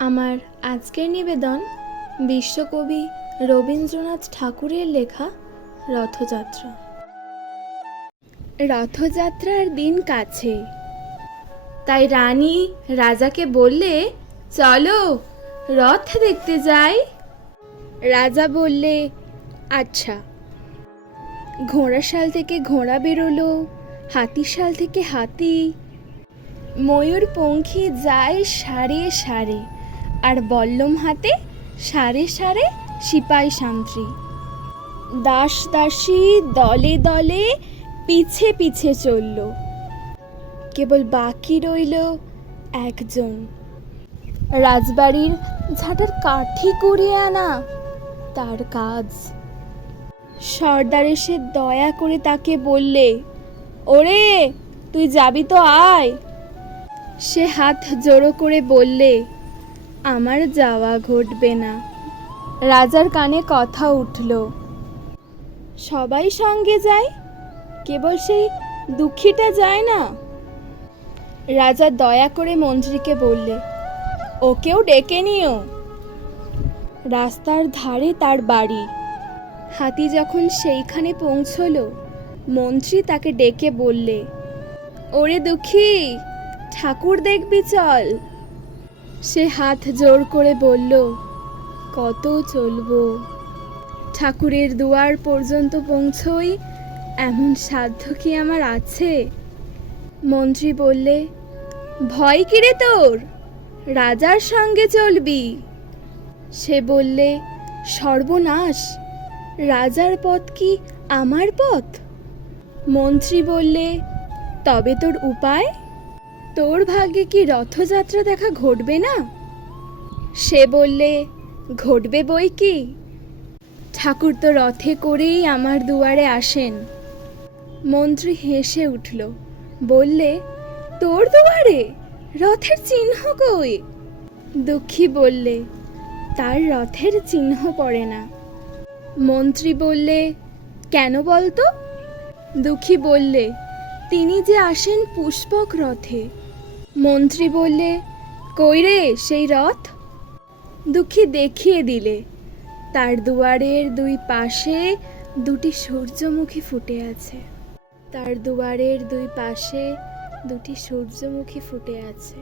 আমার আজকের নিবেদন বিশ্বকবি রবীন্দ্রনাথ ঠাকুরের লেখা রথযাত্রা। রথযাত্রার দিন কাছে, তাই রানী রাজাকে বললে, চলো রথ দেখতে যাই। রাজা বললে, আচ্ছা। ঘোড়াশাল থেকে ঘোড়া বেরোলো, হাতিশাল থেকে হাতি, ময়ূর পঙ্খী যায় সারে সারে, আর বল্লম হাতে সারে সারে সিপাই সান্ত্রী। দাস দাসী দলে দলে পিছে পিছে চলল, কেবল বাকি রইল একজন, রাজবাড়ির ঝাঁটার কাঠি কুড়িয়ে আনা তার কাজ। সর্দার এসে দয়া করে তাকে বললে, ওরে তুই যাবি তো আয়। সে হাত জোড়ো করে বললে, আমার যাওয়া ঘটবে না। রাজার কানে কথা উঠল, সবাই সঙ্গে যায়, কেবল সেই দুঃখীটা যায় না। রাজা দয়া করে মন্ত্রীকে বললে, ওকেও ডেকে নিও। রাস্তার ধারে তার বাড়ি। হাতি যখন সেইখানে পৌঁছলো, মন্ত্রী তাকে ডেকে বললে, ওরে দুঃখী, ঠাকুর দেখবি চল। সে হাত জোর করে বলল, কত চলবো, ঠাকুরের দুয়ার পর্যন্ত পৌঁছই এমন সাধ্য কি আমার আছে? মন্ত্রী বললে, ভয় কিরে তোর, রাজার সঙ্গে চলবি। সে বললে, সর্বনাশ, রাজার পথ কি আমার পথ? মন্ত্রী বললে, তবে তোর উপায়? তোর ভাগ্যে কি রথযাত্রা দেখা ঘটবে না? সে বললে, ঘটবে বই কি, ঠাকুর তো রথে করেই আমার দুয়ারে আসেন। মন্ত্রী হেসে উঠল, বললে, তোর দুয়ারে রথের চিহ্ন কই? দুঃখী বললে, তার রথের চিহ্ন পড়ে না। মন্ত্রী বললে, কেন বলতো? দুঃখী বললে, তিনি যে আসেন পুষ্পক রথে। মন্ত্রী বললে, কই রে সেই রথ? দুঃখী দেখিয়ে দিলে, তার দুয়ারের দুই পাশে দুটি সূর্যমুখী ফুটে আছে। তার দুয়ারের দুই পাশে দুটি সূর্যমুখী ফুটে আছে।